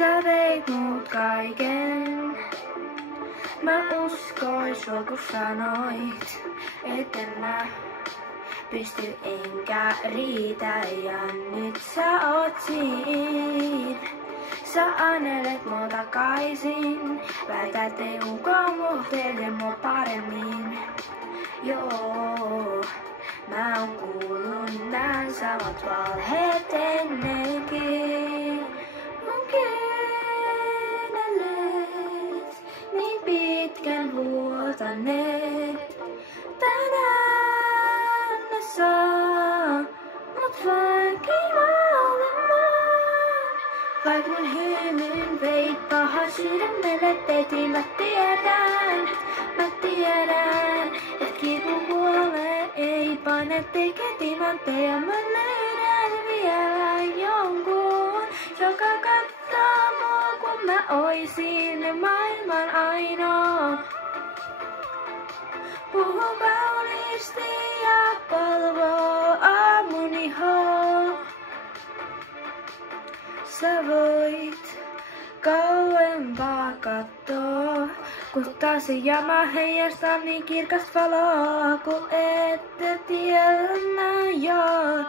Sä veit mut kaiken. Mä uskoin sua kun sanoit, et enää pysty enkä riitä ja nyt sä oot siin. Sä anelet mua takaisin, väität ei kukaan muu teille mua paremmin. Joo, mä oon kuullut nää samat valheet ennenkin. Mun kyyneleet niin pitkän vuotaneet. Tänään ne saa mut väkivaltamaan. Vaik mun hymyn veit paha sydämelle peti, mä tiedän, et kipu kuolee ei pane teke timantteja. Mä löydän vielä jonkun, joka kattoo mua kun mä oisin maailman ainoa. Puhu kauniisti ja palvoo aamun ihoa. Sä voit kauempaa kattoo, kun taas ja mä heijastan niin kirkast valoa, kun ette tiedä jo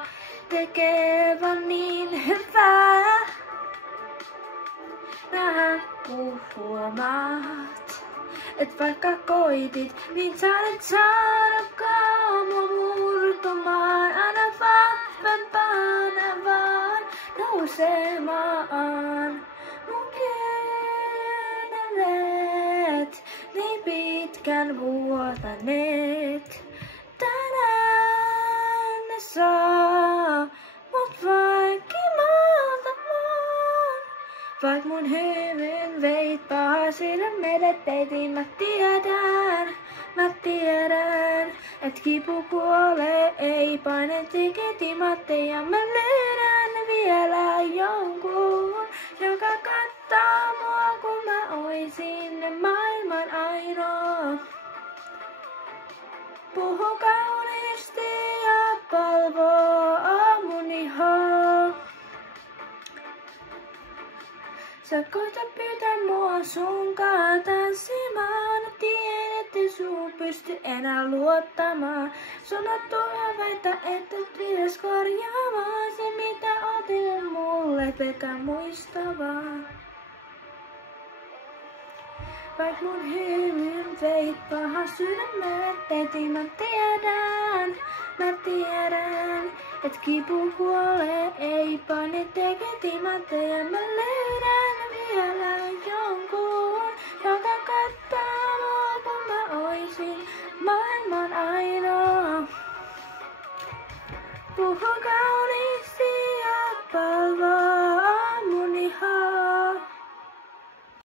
tekevän niin hyvää. Nähdään kun huomaat, et vaikka koitit, niin sä et saadakaan mua murtumaan. Aina vahvempana vaan nousemaan. Mun kyyneleet niin pitkän vuotaneet. Tänään ne saa mut väkivaltamaan. Vaik mun hymyn veit paha sydämelle peti, mä tiedän, et kipu kuolee ei paine teke timantteja. Mä löydän vielä jonkun, joka kattaa mua kun mä oisin maailman ainoa. Puhu kauniisti ja palvoo aamun ihoa. Sä koitat pyytää mua sunkaan tanssimaan. Tiedän, ettei sun pysty enää luottamaan. Sanottua väitä, että et vies korjaamaan. Se mitä otin mulle pelkää muistavaa. Vaik mun hymyn veit paha sydämelle peti, mä tiedän, et kipu kuolee ei pane teke timantteja. Mä löydän vielä jonkun, joka kattaa mua kun mä oisin maailman ainoa. Puhu kauniisti